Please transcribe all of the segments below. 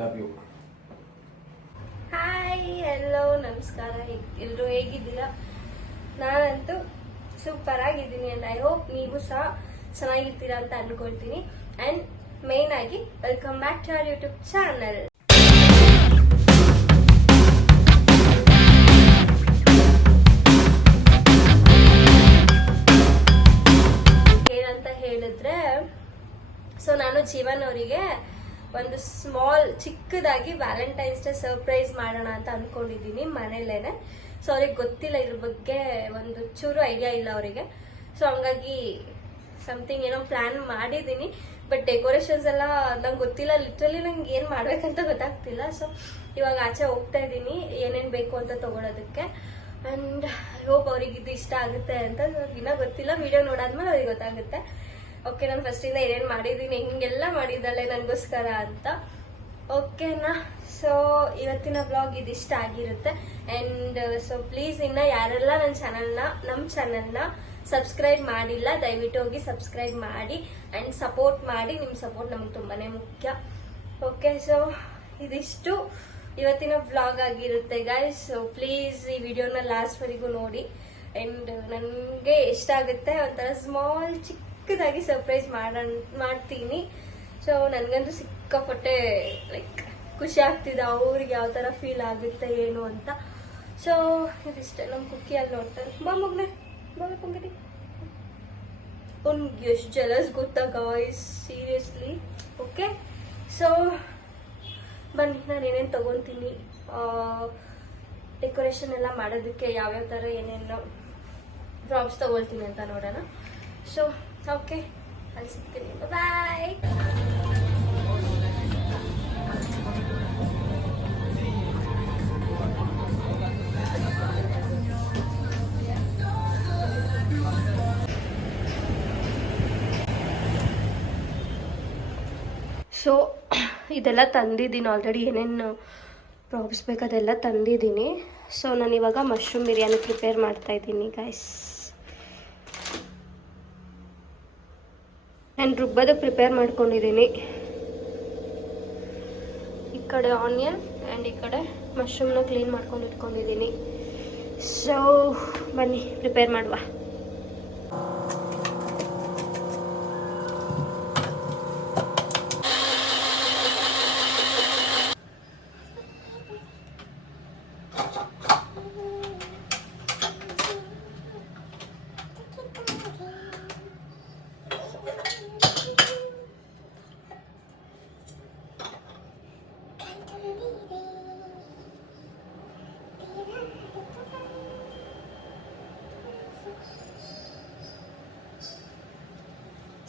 Love you. Hi, hello, ನಮಸ್ಕಾರ. ಎಲ್ಲರೂ ಹೇಗಿದ್ದೀರಾ? ನಾನಂತೂ ಸೂಪರ್ ಆಗಿದ್ದೀನಿ ಅಂಡ್ ಐ ಹೋಪ್ ನೀವು ಸಹ ಚೆನ್ನಾಗಿರ್ತೀರಾ ಅಂತ ಅನ್ಕೊಳ್ತೀನಿ. ಅಂಡ್ ಮೇನ್ ಆಗಿ welcome back to our YouTube channel. ಏನಂತ ಹೇಳಿದ್ರೆ, ಸೊ ನಾನು ಜೀವನ್ ಅವರಿಗೆ ಒಂದು ಚಿಕ್ಕದಾಗಿ ವ್ಯಾಲೆಂಟೈನ್ಸ್ ಡೇ ಸರ್ಪ್ರೈಸ್ ಮಾಡೋಣ ಅಂತ ಅನ್ಕೊಂಡಿದ್ದೀನಿ ಮನೇಲೇನೆ. ಸೊ ಅವ್ರಿಗೆ ಗೊತ್ತಿಲ್ಲ ಇದ್ರ ಬಗ್ಗೆ, ಒಂದು ಚೂರು ಐಡಿಯಾ ಇಲ್ಲ ಅವರಿಗೆ. ಸೊ ಹಂಗಾಗಿ ಸಮಥಿಂಗ್ ಏನೋ ಪ್ಲಾನ್ ಮಾಡಿದ್ದೀನಿ. ಬಟ್ ಡೆಕೋರೇಷನ್ಸ್ ಎಲ್ಲ ನಂಗೆ ಗೊತ್ತಿಲ್ಲ, ಲಿಟ್ರಲಿ ನಂಗೆ ಏನ್ ಮಾಡ್ಬೇಕಂತ ಗೊತ್ತಾಗ್ತಿಲ್ಲ. ಸೊ ಇವಾಗ ಆಚೆ ಹೋಗ್ತಾ ಇದ್ದೀನಿ ಏನೇನ್ ಬೇಕು ಅಂತ ತಗೊಳೋದಕ್ಕೆ. ಅಂಡ್ ಐ ಹೋಪ್ ಅವ್ರಿಗೆ ಇದು ಇಷ್ಟ ಆಗುತ್ತೆ ಅಂತ. ಇನ್ನೂ ಗೊತ್ತಿಲ್ಲ, ವಿಡಿಯೋ ನೋಡಾದ್ಮೇಲೆ ಅವ್ರಿಗೆ ಗೊತ್ತಾಗುತ್ತೆ. ಓಕೆ, ನಾನು ಫಸ್ಟಿಂದ ಏನೇನು ಮಾಡಿದ್ದೀನಿ, ಹಿಂಗೆಲ್ಲ ಮಾಡಿದ್ದಾಳೆ ನನಗೋಸ್ಕರ ಅಂತ. ಓಕೆನಾ? ಸೊ ಇವತ್ತಿನ ವ್ಲಾಗ್ ಇದಿಷ್ಟ ಆಗಿರುತ್ತೆ. ಅಂಡ್ ಸೊ ಪ್ಲೀಸ್ ಇನ್ನ ಯಾರೆಲ್ಲ ನಮ್ಮ ಚಾನಲ್ನ ಸಬ್ಸ್ಕ್ರೈಬ್ ಮಾಡಿಲ್ಲ, ದಯವಿಟ್ಟು ಹೋಗಿ ಸಬ್ಸ್ಕ್ರೈಬ್ ಮಾಡಿ ಅಂಡ್ ಸಪೋರ್ಟ್ ಮಾಡಿ. ನಿಮ್ಮ ಸಪೋರ್ಟ್ ನಮ್ಗೆ ತುಂಬಾನೇ ಮುಖ್ಯ. ಓಕೆ, ಸೊ ಇದಿಷ್ಟು ಇವತ್ತಿನ ವ್ಲಾಗ್ ಆಗಿರುತ್ತೆ ಗೈಸ್. ಸೊ ಪ್ಲೀಸ್ ಈ ವಿಡಿಯೋನ ಲಾಸ್ಟ್ ವರೆಗೂ ನೋಡಿ. ಅಂಡ್ ನನಗೆ ಇಷ್ಟ ಆಗುತ್ತೆ, ಒಂಥರ ಸ್ಮಾಲ್ ಚಿಕ್ಕದಾಗಿ ಸರ್ಪ್ರೈಸ್ ಮಾಡ್ತೀನಿ. ಸೊ ನನ್ಗಂತೂ ಸಿಕ್ಕಾಪಟ್ಟೆ ಲೈಕ್ ಖುಷಿ ಆಗ್ತಿದೆ, ಅವ್ರಿಗೆ ಯಾವ ತರ ಫೀಲ್ ಆಗುತ್ತೆ ಏನು ಅಂತ. ಸೊ ಇದಿಷ್ಟೇ. ನಮ್ಮ ಕುಕ್ಕಿ ಅಲ್ಲಿ ನೋಡ್ತಾರೆ, ಬಾ ಮಗ್ನೆ, ಬಾಂಗಡಿ. ಅವ್ನಿಗೆ ಎಷ್ಟು ಜಲಸ್ ಗೊತ್ತಾ ಗಾಯ್ಸ್, ಸೀರಿಯಸ್ಲಿ. ಓಕೆ, ಸೊ ಬನ್ನಿ ನಾನು ಏನೇನು ತಗೊಂತೀನಿ, ಡೆಕೋರೇಷನ್ ಎಲ್ಲ ಮಾಡೋದಕ್ಕೆ ಯಾವ್ಯಾವ ಥರ ಏನೇನು ಪ್ರಾಪ್ಸ್ ತಗೊಳ್ತೀನಿ ಅಂತ ನೋಡೋಣ. ಸೊ ಓಕೆ, ಅಲ್ಲಿ ಸಿಗ್ತೀನಿ. ಬಾಯ್. ಸೊ ಇದೆಲ್ಲ ತಂದಿದ್ದೀನಿ ಆಲ್ರೆಡಿ, ಏನೇನು ಪ್ರಾಪ್ಸ್ ಬೇಕು ಅದೆಲ್ಲ ತಂದಿದ್ದೀನಿ. ಸೊ ನಾನು ಇವಾಗ ಮಶ್ರೂಮ್ ಬಿರಿಯಾನಿ ಪ್ರಿಪೇರ್ ಮಾಡ್ತಾ ಇದ್ದೀನಿ ಗೈಸ್. ನಾನು ರುಬ್ಬೋದು ಪ್ರಿಪೇರ್ ಮಾಡ್ಕೊಂಡಿದ್ದೀನಿ. ಈ ಕಡೆ ಆನಿಯನ್ ಆ್ಯಂಡ್ ಈ ಕಡೆ ಮಶ್ರೂಮ್ನ ಕ್ಲೀನ್ ಮಾಡ್ಕೊಂಡು ಇಟ್ಕೊಂಡಿದ್ದೀನಿ. ಸೊ ಬನ್ನಿ ಪ್ರಿಪೇರ್ ಮಾಡುವ.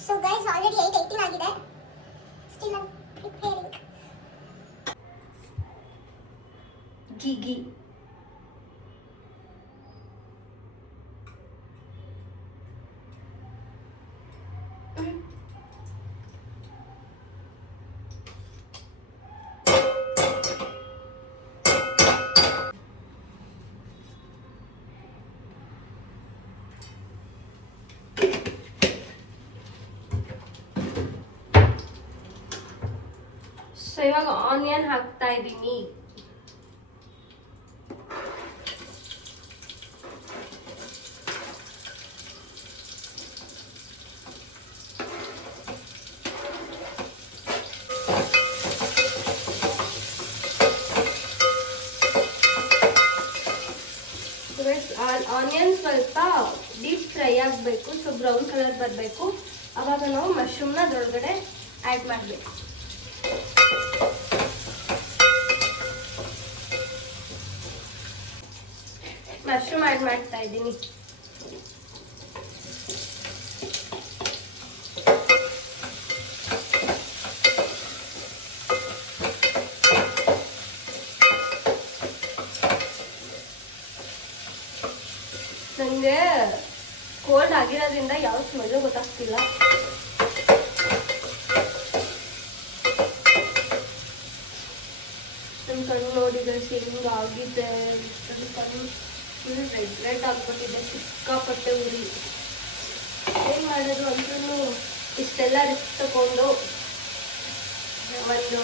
So guys, already 8:18 ಆಗಿದೆ. Still I'm preparing. ಗಿಗಿ ಸೊ ಇವಾಗ ಆನಿಯನ್ ಹಾಕ್ತಾ ಇದ್ದೀನಿ. ಆನಿಯನ್ ಸ್ವಲ್ಪ ಡೀಪ್ ಫ್ರೈ ಆಗಬೇಕು, ಸೊ ಬ್ರೌನ್ ಕಲರ್ ಬರಬೇಕು. ಅವಾಗ ನಾವು ಮಶ್ರೂಮ್ನ ಅದರೊಳಗಡೆ ಆ್ಯಡ್ ಮಾಡಬೇಕು. ಮಶ್ರೂಮ್ ಆ್ಯಡ್ ಮಾಡ್ತಾ ಇದ್ದೀನಿ. ನನಗೆ ಕೋಲ್ಡ್ ಆಗಿರೋದ್ರಿಂದ ಯಾವ ಸ್ಮೆಲ್ಲು ಗೊತ್ತಾಗ್ತಿಲ್ಲ. ನನ್ನ ಕಣ್ಣು ನೋಡಿದ್ರೆ ಹಿಂಗಾಗಿದೆ, ಕಣ್ಣು ಫುಲ್ ರೆಡ್ ಆಗ್ಬಿಟ್ಟಿದೆ, ಸಿಕ್ಕಾಪಟ್ಟೆ ಉರಿ. ಏನು ಮಾಡೋದು ಅಂತೂ ಇಷ್ಟೆಲ್ಲ ರಿಸ್ಕ್ ತಗೊಂಡು ಒಂದು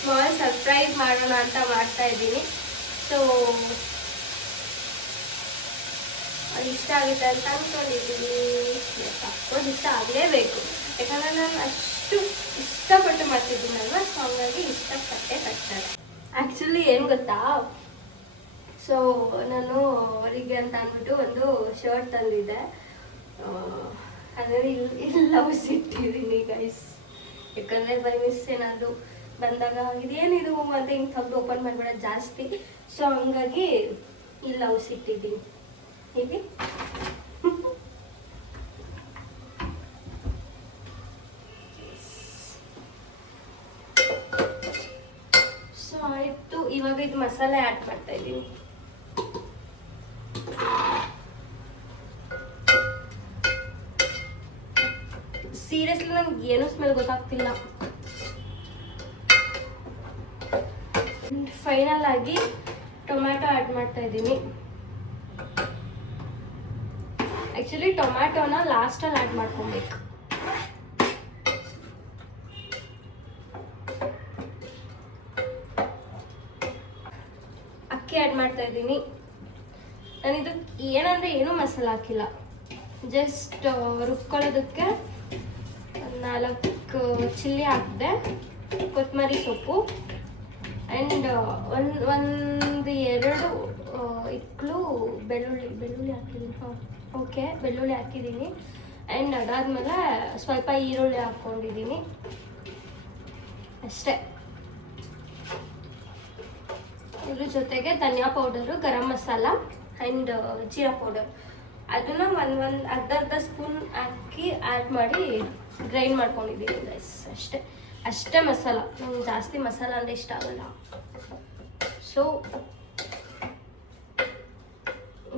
ಸ್ಮಾಲ್ ಸರ್ಪ್ರೈಸ್ ಮಾಡೋಣ ಅಂತ ಮಾಡ್ತಾ ಇದ್ದೀನಿ. ಸೊ ಅದು ಇಷ್ಟ ಆಗುತ್ತೆ ಅಂತ ಅಂದ್ಕೊಂಡಿದ್ದೀನಿ. ಅಫ್ಕೋರ್ಸ್ ಇಷ್ಟ ಆಗಲೇಬೇಕು, ಯಾಕಂದರೆ ನಾನು ಅಷ್ಟು ಇಷ್ಟಪಟ್ಟು ಮಾಡ್ತಿದ್ದೀನಲ್ವ, ಸೊ ಹಂಗಾಗಿ ಇಷ್ಟಪಟ್ಟೆ ಪಡ್ತಾರೆ. ಆ್ಯಕ್ಚುಲಿ ಏನು ಗೊತ್ತಾ, ಸೊ ನಾನು ಅವರಿಗೆ ಅಂತ ಅಂದ್ಬಿಟ್ಟು ಒಂದು ಶರ್ಟ್ ತಂದಿದ್ದೆ. ಅದರಲ್ಲಿ ಇಲ್ಲ ಇಟ್ಟಿದ್ದೀನಿ ಗೈಸ್, ಯಾಕಂದರೆ ಬೈ ಮಿಸ್ ಏನಾದರೂ ಬಂದಾಗ ಇದೇನಿದು ಅಂತ ಹಿಂಗೆ ತೆಗೆದು ಓಪನ್ ಮಾಡಿಬಿಡೋದು ಜಾಸ್ತಿ. ಸೊ ಹಂಗಾಗಿ ಇಲ್ಲ ಇಟ್ಟಿದ್ದೀನಿ ಇಲ್ಲಿ. ಸೊ ಆಯಿತು, ಇವಾಗ ಇದು ಮಸಾಲೆ ಆ್ಯಡ್ ಮಾಡ್ತಾ ಇದ್ದೀನಿ. ಸೀರಿಯಸ್ಲಿ ನಂಗೆ ಏನೂ ಸ್ಮೆಲ್ ಗೊತ್ತಾಗ್ತಿಲ್ಲ. ಫೈನಲ್ ಆಗಿ ಟೊಮ್ಯಾಟೊ ಆ್ಯಡ್ ಮಾಡ್ತಾ ಇದ್ದೀನಿ. ಆ್ಯಕ್ಚುಲಿ ಟೊಮ್ಯಾಟೊನ ಲಾಸ್ಟಲ್ಲಿ ಆ್ಯಡ್ ಮಾಡ್ಕೊಬೇಕು. ಅಕ್ಕಿ ಆ್ಯಡ್ ಮಾಡ್ತಾ ಇದ್ದೀನಿ. ನಾನಿದು ಏನಂದರೆ ಏನೂ ಮಸಾಲ ಹಾಕಿಲ್ಲ, ಜಸ್ಟ್ ರುಬ್ಕೊಳ್ಳೋದಕ್ಕೆ 4 ಚಿಲ್ಲಿ ಹಾಕಿದೆ, ಕೊತ್ತಂಬರಿ ಸೊಪ್ಪು ಆ್ಯಂಡ್ ಒಂದು 2 ಇಕ್ಳು ಬೆಳ್ಳುಳ್ಳಿ ಹಾಕಿದ್ದೀನಿ. ಓಕೆ, ಬೆಳ್ಳುಳ್ಳಿ ಹಾಕಿದ್ದೀನಿ. ಆ್ಯಂಡ್ ಅದಾದಮೇಲೆ ಸ್ವಲ್ಪ ಈರುಳ್ಳಿ ಹಾಕ್ಕೊಂಡಿದ್ದೀನಿ ಅಷ್ಟೇ. ಇದ್ರ ಜೊತೆಗೆ ಧನಿಯಾ ಪೌಡರು, ಗರಂ ಮಸಾಲ ಆ್ಯಂಡ್ ಜೀರಾ ಪೌಡರ್ ಅದನ್ನು ಒಂದು ಅರ್ಧ ಸ್ಪೂನ್ ಹಾಕಿ ಆ್ಯಡ್ ಮಾಡಿ ಗ್ರೈಂಡ್ ಮಾಡ್ಕೊಂಡಿದ್ದೀನಿ ಗೈಸ್. ಅಷ್ಟೇ ಮಸಾಲ. ನಂಗೆ ಜಾಸ್ತಿ ಮಸಾಲ ಅಂದರೆ ಇಷ್ಟ ಆಗಲ್ಲ. ಸೊ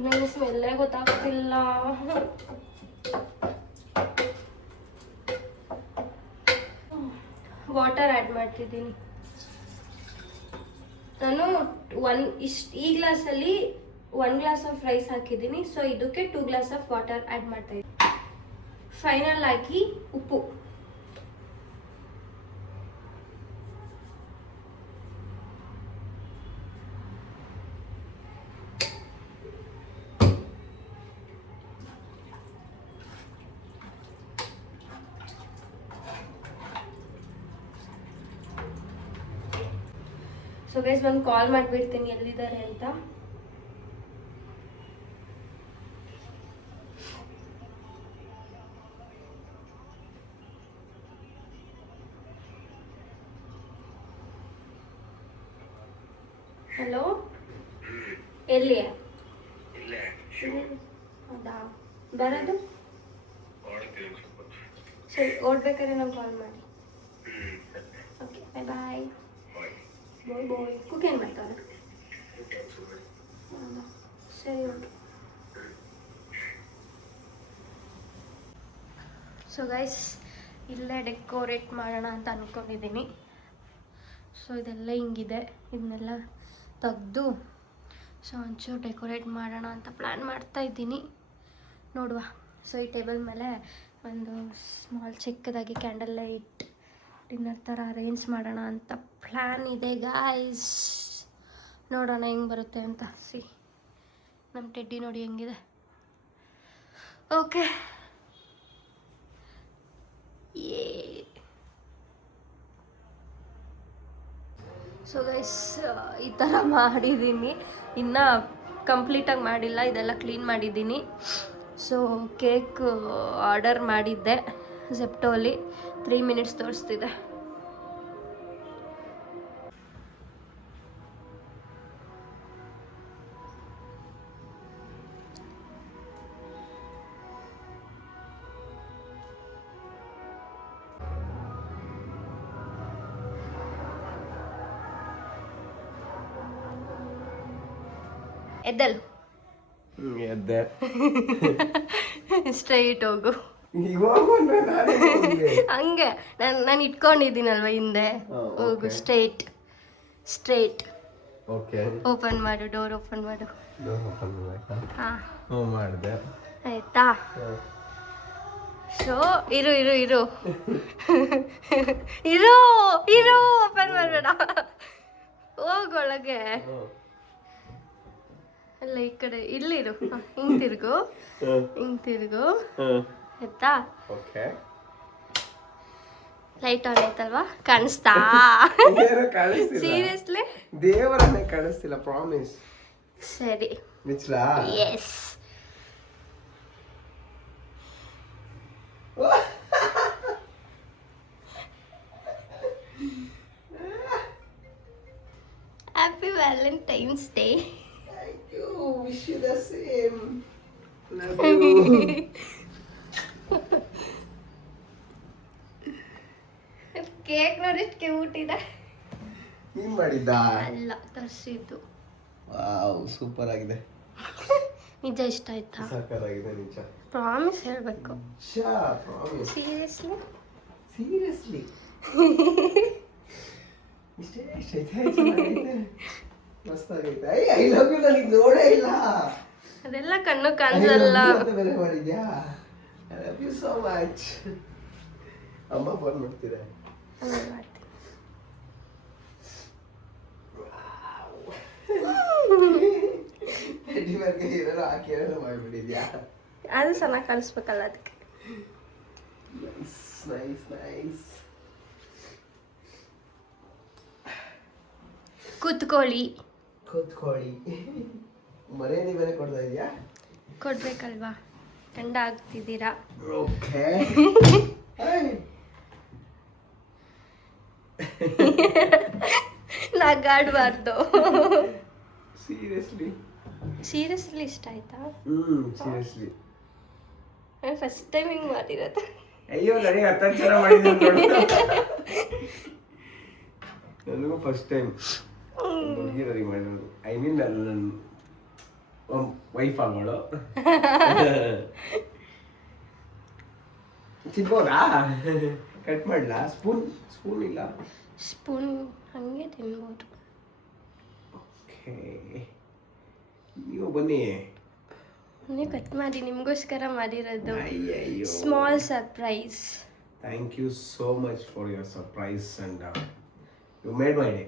ನನಗೆ ಸ್ಮೆಲ್ಲೇ ಗೊತ್ತಾಗ್ತಿಲ್ಲ. ವಾಟರ್ ಆ್ಯಡ್ ಮಾಡ್ತಿದ್ದೀನಿ. ನಾನು ಈ ಗ್ಲಾಸಲ್ಲಿ 1 ಗ್ಲಾಸ್ ಆಫ್ ರೈಸ್ ಹಾಕಿದ್ದೀನಿ. ಸೊ ಇದಕ್ಕೆ 2 ಗ್ಲಾಸ್ ಆಫ್ ವಾಟರ್ ಆ್ಯಡ್ ಮಾಡ್ತಾ ಇದ್ದೀನಿ. ಫೈನಲ್ ಆಗಿ ಉಪ್ಪು. ಸೊ ಗೈಸ್ ಒಂದು ಕಾಲ್ ಮಾಡಿಬಿಡ್ತೀನಿ ಎಲ್ಲಿದ್ದಾರೆ ಅಂತ. ಹಲೋ, ಎಲ್ಲಿ? ಹೌದಾ, ಬರೋದು? ಸರಿ, ಓಡ್ಬೇಕಾದ್ರೆ ನಂಗೆ ಕಾಲ್ ಮಾಡಿ. ಓಕೆ, ಬಾಯ್ ಬಾಯ್. ಬಾಯ್. ಕುಕ್ ಏನು ಮಾಡ್ತಾರೆ? ಹೌದಾ, ಸರಿ, ಓಕೆ. ಸೊ ಗೈಸ್, ಇಲ್ಲೇ ಡೆಕೋರೇಟ್ ಮಾಡೋಣ ಅಂತ ಅಂದ್ಕೊಂಡಿದ್ದೀನಿ. ಸೊ ಇದೆಲ್ಲ ಹಿಂಗಿದೆ, ಇದನ್ನೆಲ್ಲ ತೆಗೆದು ಸೊ ಒಂಚೂರು ಡೆಕೋರೇಟ್ ಮಾಡೋಣ ಅಂತ ಪ್ಲ್ಯಾನ್ ಮಾಡ್ತಾ ಇದ್ದೀನಿ. ನೋಡುವ. ಸೊ ಈ ಟೇಬಲ್ ಮೇಲೆ ಒಂದು ಸ್ಮಾಲ್ ಚಿಕ್ಕದಾಗಿ ಕ್ಯಾಂಡಲ್ ಲೈಟ್ ಡಿನ್ನರ್ ಥರ ಅರೇಂಜ್ ಮಾಡೋಣ ಅಂತ ಪ್ಲ್ಯಾನ್ ಇದೆ ಗಾಯ್ಸ್. ನೋಡೋಣ ಹೆಂಗೆ ಬರುತ್ತೆ ಅಂತ. ನಮ್ಮ ಟೆಡ್ಡಿ ನೋಡಿ ಹೆಂಗಿದೆ. ಓಕೆ, ಸೊ ಗೈಸ್ ಈ ಥರ ಮಾಡಿದ್ದೀನಿ. ಇನ್ನು ಕಂಪ್ಲೀಟಾಗಿ ಮಾಡಿಲ್ಲ, ಇದೆಲ್ಲ ಕ್ಲೀನ್ ಮಾಡಿದ್ದೀನಿ. ಸೊ ಕೇಕ್ ಆರ್ಡರ್ ಮಾಡಿದ್ದೆ ಝೆಪ್ಟೋಲಿ. 3 ಮಿನಿಟ್ಸ್ ತೋರಿಸ್ತಿದೆ. ಎದ್ದಲ್ ಎದ್ದೆ. ಸ್ಟ್ರೈಟ್ ಹೋಗು. ಹಂಗೆ ನಾನು ಇಟ್ಕೊಂಡಿದ್ದೀನಲ್ವ ಹಿಂದೆ. ಹೋಗು, ಸ್ಟ್ರೈಟ್. ಓಕೆ, ಓಪನ್ ಮಾಡು, ಡೋರ್ ಓಪನ್ ಮಾಡು. ಡೋರ್ ಓಪನ್ ಮಾಡಬೇಕಾ? ಹಾಂ, ಮಾಡಿದೆ. ಆಯ್ತಾ? ಸೊ ಇರು ಇರು ಇರು ಇರು ಇರು ಓಪನ್ ಮಾಡಬೇಡ ಹೋಗೊಳಗೆ ಅಲ್ಲ ಈ ಕಡೆ ಇಲ್ಲಿರು ಹಿಂಗ್ ತಿರ್ಗು ಹಿಂಗ್ ತಿರ್ಗು ಆಯ್ತಾ ಓಕೆ ಲೈಟ್ ಆನ್ ಆಯ್ತಲ್ವಾ ಕಾಣಿಸ್ತಾ ಕಾಣಿಸ್ತಿಲ್ಲ ಸೀರಿಯಸ್ಲಿ ದೇವರನ್ನೇ ಕಾಣಿಸ್ತಿಲ್ಲ ಪ್ರಾಮಿಸ್ ಸರಿ ಮಿಚ್ಲಾ yes happy Valentine's day thank you wish you the same love you cake ನೋಡಿ ಕ್ಯೂಟ್ ಇದೆ ನೀನ್ ಮಾಡಿದ್ದ ಅಲ್ಲ ತರಿಸಿದ್ದು ವಾವ್ ಸೂಪರ್ ಆಗಿದೆ ನಿಜ ಇಷ್ಟ ಆಯ್ತಾ ಸಕ್ಕತ್ತಾಗಿದೆ ನಿಜ ಪ್ರಾಮಿಸ್ ಹೇಳ್ಬೇಕು ಪ್ರಾಮಿಸ್ ಸೀರಿಯಸ್ಲಿ ಸೀರಿಯಸ್ಲಿ ಇಷ್ಟೇ ಚೆನ್ನಾಗೈತೆ ಮಸ್ತಾಗೈತೆ ಐ ಲವ್ ಯು ನನಗೆ ನೋಡೇ ಇಲ್ಲ ಅದೆಲ್ಲ ಕಣ್ಣು ಕಾಣಿಸಲ್ಲ ಬೇರೆ ಮಾಡಿದ್ಯಾ I love you so much ಅಮ್ಮ ಫೋನ್ ಮಾಡ್ತೀರಾ ಡಿವರ್ಗೆ ಇರಲ್ಲ ಹಾಕಿ ಏನೆಲ್ಲ ಮಾಡಿಬಿಟ್ಟಿದ್ಯಾ ಅದು ಚೆನ್ನಾಗಿ ಕಾಣಿಸ್ಬೇಕಲ್ಲ ಅದಕ್ಕೆ ನೈಸ್ ನೈಸ್ ನೈಸ್ ಕೂತ್ಕೊಳ್ಳಿ ಕೂತ್ಕೊಳ್ಳಿ ಮರ್ಯಾದೆ ಬೇರೆ ಕೊಡ್ತಾ ಇದೆಯಾ ಕೊಡ್ಬೇಕಲ್ವಾ ಗಂಡ ಆಗ್ತಿದ್ದೀರಾ ಓಕೆ ನಗಾಡ್ಬಾರ್ದು ಸೀರಿಯಸ್ಲಿ ಸೀರಿಯಸ್ಲಿ ಇಷ್ಟ ಆಯ್ತಾ ಸೀರಿಯಸ್ಲಿ ಫಸ್ಟ್ ಟೈಮ್ ಹಿಂಗ್ ಮಾಡಿರೋದು ಅಯ್ಯೋ ನನಗೆ ಅರ್ಥ ಚೆನ್ನಾಗಿ ಮಾಡಿದ್ದೀನಿ ನನಗೂ ಫಸ್ಟ್ ಟೈಮ್ ಹುಡುಗಿರರಿಗೆ ಮಾಡಿರೋದು ಐ ಮೀನ್ ನನ್ನ ವೈಫ್ ಆಗೋಳು ತಿನ್ಬೋದಾ ಕಟ್ ಮಾಡಲಾ ಸ್ಪೂನ್ ಇಲ್ಲ ಸ್ಪೂನ್ ಹಂಗೆ ತಿನ್ಬೋದು ಓಕೆ ನೀವು ಬನ್ನಿ ನೀವು ಕಟ್ ಮಾಡಿ ನಿಮಗೋಸ್ಕರ ಮಾಡಿರೋದು ಅಯ್ಯಯ್ಯೋ small surprise thank you so much for your surprise and you made my day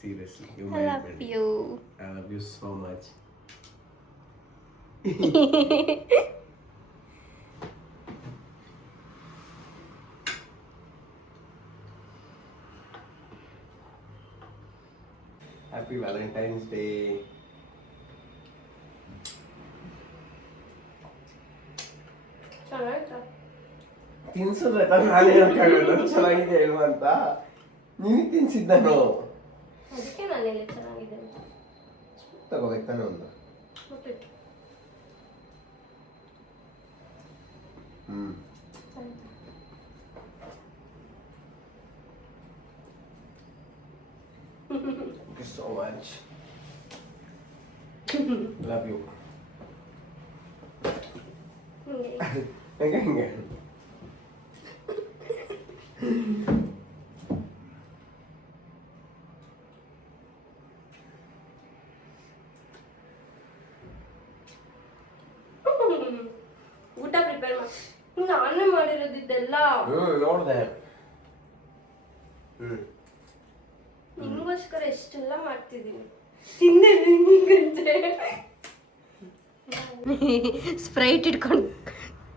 seriously you I made love my day you I love you so much Happy Valentine's Day. ಚೆನ್ನಾಯ್ತಾ ತಿನ್ಸಿದ್ರೆ ತಾನು ನಾನು ಹೇಳಕ್ಕಾಗಲ್ಲ ಚೆನ್ನಾಗಿದೆ ಇಲ್ವಾ ಅಂತ ನೀನು ತಿನ್ಸಿದ್ದ ನಾನು ಅದಕ್ಕೆ ನಾನು ಹೇಳಿ ಚೆನ್ನಾಗಿದೆ ಅಂತ ತಗೋಬೇಕು ತಾನೆ ಒಂದು ಮುಟ್ಟಿಟ್ಟು Thank you so much. Love you. ಹೆಂಗೆ ಊಟ ಪ್ರಿಪೇರ್ ಮಾಡಿ ನಾನೇ ಮಾಡಿರೋದಿದ್ದೆಲ್ಲ ನೋಡ್ದೆ ನಿಮಗೋಸ್ಕರ ಎಷ್ಟೆಲ್ಲ ಮಾಡ್ತಿದ್ದೀನಿ ತಿಂದೆ ನಿಮಗಂತೆ ಸ್ಪ್ರೈಟ್ ಇಟ್ಕೊಂಡು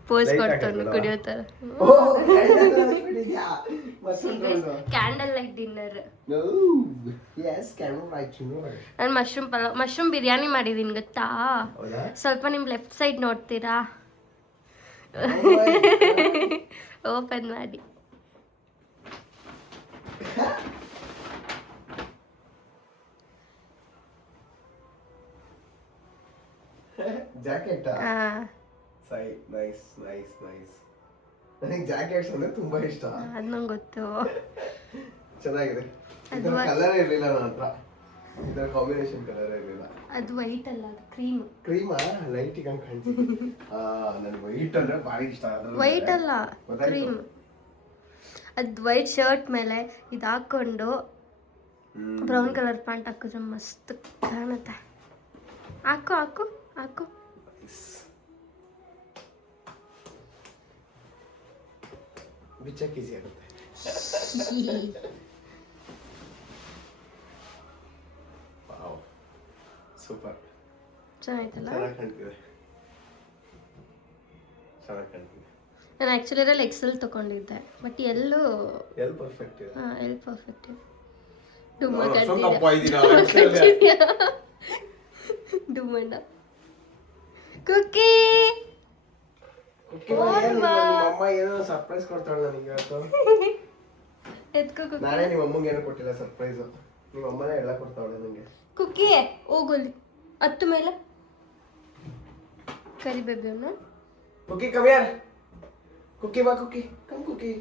ಪೋಸ್ ಕೊಡ್ತಾನೆ ಕುಡಿಯೋ ಥರ ಕ್ಯಾಂಡಲ್ ಲೈಟ್ ಡಿನ್ನರ್ ನಾನು ಮಶ್ರೂಮ್ ಬಿರಿಯಾನಿ ಮಾಡಿದ್ದೀನಿ ಗೊತ್ತಾ ಸ್ವಲ್ಪ ನಿಮ್ಮ ಲೆಫ್ಟ್ ಸೈಡ್ ನೋಡ್ತೀರಾ ಓಪನ್ ಮಾಡಿ ಜಾಕೆಟ್ ಸೈ ನೈಸ್ ನೈಸ್ ನೈಸ್ ನನಗೆ ಜಾಕೆಟ್ಸ್ ಅಂದ್ರೆ ತುಂಬಾ ಇಷ್ಟ ಅದು ನಂಗೆ ಗೊತ್ತು ಚೆನ್ನಾಗಿದೆ ಇದರ ಕಲರ್ ಇರಲಿಲ್ಲ ನನ್ನ ಹತ್ರ ಇದರ ಕಾಂಬಿನೇಷನ್ ಕಲರ್ ಇರಲಿಲ್ಲ ಅದು ವೈಟ್ ಅಲ್ಲ ಅದು ಕ್ರೀಮ್ ಕ್ರೀಮಾ ಲೈಟ್ ಈಗ ಕಾಣ್ತಿದೆ ನನಗೆ ವೈಟ್ ಅಂದ್ರೆ ಭಾರಿ ಇಷ್ಟ ವೈಟ್ ಅಲ್ಲ ಕ್ರೀಮ್ ಅದು ವೈಟ್ ಶರ್ಟ್ ಮೇಲೆ ಇದು ಹಾಕೊಂಡು ಬ್ರೌನ್ ಕಲರ್ ಪ್ಯಾಂಟ್ ಹಾಕಿದ್ರೆ ಮಸ್ತ್ ಕಾಣುತ್ತೆ ಹಾಕು ಹಾಕು ಹಾಕು ಬಿಚ್ಚಕ್ಕೆ ಈಸಿ ಆಗುತ್ತೆ. Wow super. ಚೆನ್ನಾಯ್ತಲ್ಲ? ಚೆನ್ನಾಗಿ ಕಾಣ್ತಿದೆ. ಚೆನ್ನಾಗಿ ಕಾಣ್ತಿದೆ. ನಾನು ಆ್ಯಕ್ಚುಲಿ ಅದ್ರಲ್ಲಿ ಎಕ್ಸೆಲ್ ತೊಗೊಂಡಿದ್ದೆ ಬಟ್ ಎಲ್ಲೂ ಎಲ್ಲಿ ಪರ್ಫೆಕ್ಟ್ ಇದೆ. ಎಲ್ಲಿ ಪರ್ಫೆಕ್ಟ್ ಇದೆ. ಡುಮ್ಮ ಅಪ್ಪ ಇದೀರಾ ಡುಮ್ಮಣ್ಣ ಕುಕ್ಕಿ ಅಮ್ಮ ಏನೋ ಸರ್ಪ್ರೈಸ್ ಕೊಡ್ತಾಳೆ ನನಗೆ ಇವತ್ತು. ಎತ್ಕೋ ಕುಕ್ಕಿ. ನಾನೇ ನಿಮ್ಮ ಅಮ್ಮಂಗೆ ಏನೋ ಕೊಟ್ಟಿಲ್ಲ ಸರ್ಪ್ರೈಸ್. ನಿಮ್ಮ ಅಮ್ಮನೇ ಎಲ್ಲ ಕೊಡ್ತಾವಳೆ ನನಗೆ. ಕುಕ್ಕಿ ಹೋಗಲಿ ಹತ್ತು ಮೇಲೆ ಕರಿ ಬೇಬಿಯವ್ನ. ಕುಕ್ಕಿ ಕಮ್ಯಾರ. ಕುಕ್ಕಿ ಬಾ ಕುಕ್ಕಿ. ಕಮ್ ಕುಕ್ಕಿ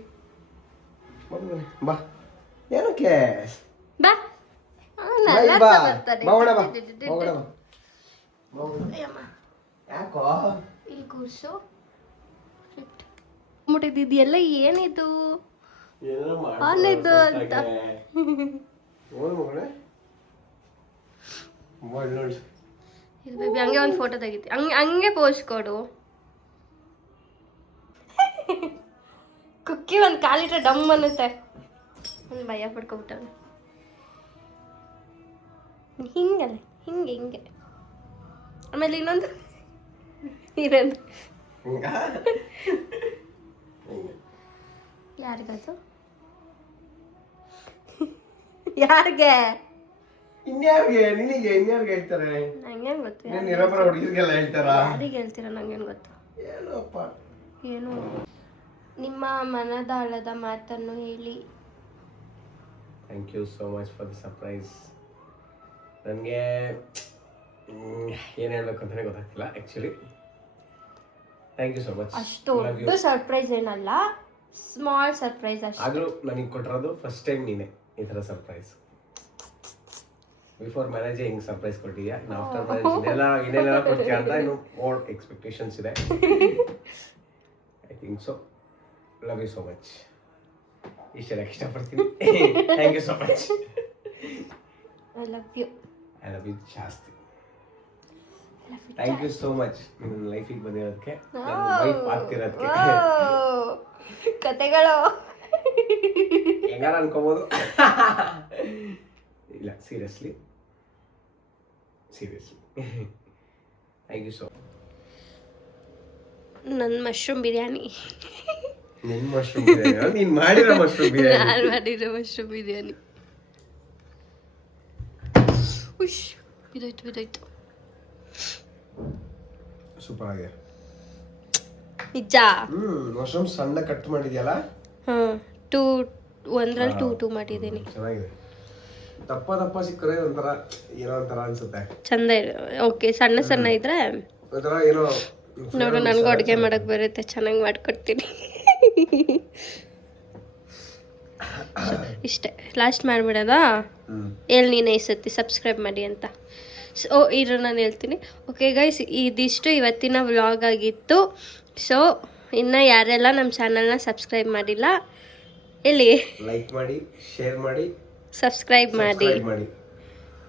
ಬಾ. ಏನಕ್ಕೆ ಬಾ ಬಾ ಹೋಗೋಣ ಬಾ ಹೋಗೋಣ ಬಾ. ಯಾಕೋ ಇಲ್ಲಿ ಕೂರ್ಸು. ಮುಟ್ಟಿದ್ದು ಏನಿದು ಏನೋ ಆನಿದು ಅಂತ. ಓದ್ ಮಗಳೇ ಮೊಬೈಲ್ ನೋಡಿ. ಇದು ಬೇಬಿ ಹಂಗೆ ಒಂದು ಫೋಟೋ ತೆಗಿತಿ. ಹಂಗೆ ಪೋಸ್ ಕೊಡು. ಕುಕ್ಕಿ ಒಂದು ಕಾಲಿಟ್ರೆ ಡಮ್ ಅನ್ನುತ್ತೆ. ಒಂದು ಭಯ ಪಡ್ಕೊಬಿಟ್ಟವನು. ಹಿಂಗಲ್ಲ ಹಿಂಗೆ ಹಿಂಗೆ. ಆಮೇಲೆ ಇನ್ನೊಂದು ಯಾರಿಗದು? ಯಾರಿಗೆ? ಇನ್ಯಾರಿಗೆ? ನಿನಗೆ ಇನ್ಯಾರಿಗೆ ಹೇಳ್ತಾರೆ? ನಂಗೇನು ಗೊತ್ತು. ನೀನು ಇರೋಬ್ಬರ ಹುಡುಗಿರಿಗೆಲ್ಲ ಹೇಳ್ತಾರಾ? ಯಾರಿಗೆ ಹೇಳ್ತೀರಾ? ನಂಗೇನು ಗೊತ್ತು. ಏನಪ್ಪ ಏನು ನಿಮ್ಮ ಮನದಾಳದ ಮಾತನ್ನು ಹೇಳಿ. Thank you so much for the surprise. ನನಗೆ ಏನು ಹೇಳ್ಬೇಕು ಅಂತಲೇ ಗೊತ್ತಾಗ್ತಿಲ್ಲ actually. Thank you so much. ಅಷ್ಟು ದೊಡ್ಡ ಸರ್ಪ್ರೈಸ್ ಏನಲ್ಲ, ಸ್ಮಾಲ್ ಸರ್ಪ್ರೈಸ್ ಅಷ್ಟೇ. ಆದರೂ ನನಗೆ ಕೊಟ್ಟಿರೋದು ಫಸ್ಟ್ ಟೈಮ್ ನೀನೆ ಈ ಥರ ಸರ್ಪ್ರೈಸ್. ಬಿಫೋರ್ ಮ್ಯಾರೇಜ್ ಹಿಂಗೆ ಸರ್ಪ್ರೈಸ್ ಕೊಟ್ಟಿದ್ಯಾ. ಆಫ್ಟರ್ ಮ್ಯಾರೇಜ್ ಇನ್ನೆಲ್ಲ ಕೊಡ್ತೀಯ ಅಂತ ಇನ್ನು ಮೋರ್ ಎಕ್ಸ್ಪೆಕ್ಟೇಷನ್ಸ್ ಇದೆ. I think so. Love you so much. ಇಷ್ಟು ಹೇಳಕ್ಕೆ ಇಷ್ಟಪಡ್ತೀನಿ. Thank you so much. I love you. I love you ಜಾಸ್ತಿ. ಥ್ಯಾಂಕ್ ಯು ಸೋ ಮಚ್ ನಿಮ್ಮ ಲೈಫಿಗೆ ಬಂದಿರೋದಕ್ಕೆ, ನನ್ನ ವೈಫ್ ಆಗ್ತಿರೋದಕ್ಕೆ. ಕತೆಗಳು ಹೆಂಗಾರ ಅನ್ಕೋಬೋದು. ಇಲ್ಲ seriously thank you so much. ನನ್ನ ಮಶ್ರೂಮ್ ಬಿರಿಯಾನಿ. ನಿನ್ನ ಮಶ್ರೂಮ್ ಬಿರಿಯಾನಿ? ನೀನು ಮಾಡಿರೋ ಮಶ್ರೂಮ್ ಬಿರಿಯಾನಿ? ನಾನು ಮಾಡಿರೋ ಮಶ್ರೂಮ್ ಬಿರಿಯಾನಿ. ಉಶ್ ಬಿದೋಯ್ತು. ಸೂಪರ್ ಆಗಿದೆ. ನಿಜ. ಮಶ್ರೂಮ್ ಸಣ್ಣ ಕಟ್ ಮಾಡಿದ್ಯಲ್ಲ? ಹಾಂ, ಒಂದ್ರಲ್ಲಿ ಟೂ ಮಾಡಿದ್ದೀನಿ. ಚೆನ್ನಾಗಿದೆ. ದಪ್ಪ ಸಿಕ್ಕರೆ ಒಂಥರ ಏನೋ ಒಂಥರ ಅನ್ಸುತ್ತೆ. ಚಂದ ಇದೆ. ಓಕೆ, ಸಣ್ಣ ಇದ್ರೆ ಒಂಥರ ಏನೋ. ನೋಡು, ನನಗೂ ಅಡುಗೆ ಮಾಡಕ್ ಬರುತ್ತೆ, ಚೆನ್ನಾಗಿ ಮಾಡ್ಕೊಡ್ತೀನಿ. ಇಷ್ಟೇ, ಲಾಸ್ಟ್ ಮಾಡಿಬಿಡೋದಾ? ಹೇಳಿ ನೀನೇ ಈ ಸತಿ ಸಬ್ಸ್ಕ್ರೈಬ್ ಮಾಡಿ ಅಂತ. ಸೊ ಇರೋ ನಾನು ಹೇಳ್ತೀನಿ. ಓಕೆ ಗೈಸ್, ಇದಿಷ್ಟು ಇವತ್ತಿನ ವ್ಲಾಗ್ ಆಗಿತ್ತು. ಸೊ ಇನ್ನು ಯಾರೆಲ್ಲ ನಮ್ಮ ಚಾನಲ್ನ ಸಬ್ಸ್ಕ್ರೈಬ್ ಮಾಡಿಲ್ಲ ಹೇಳಿ. ಲೈಕ್ ಮಾಡಿ, ಶೇರ್ ಮಾಡಿ, ಸಬ್ಸ್ಕ್ರೈಬ್ ಮಾಡಿ.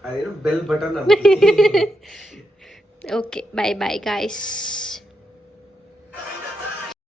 ಅದೇನು bell button. Okay, bye guys.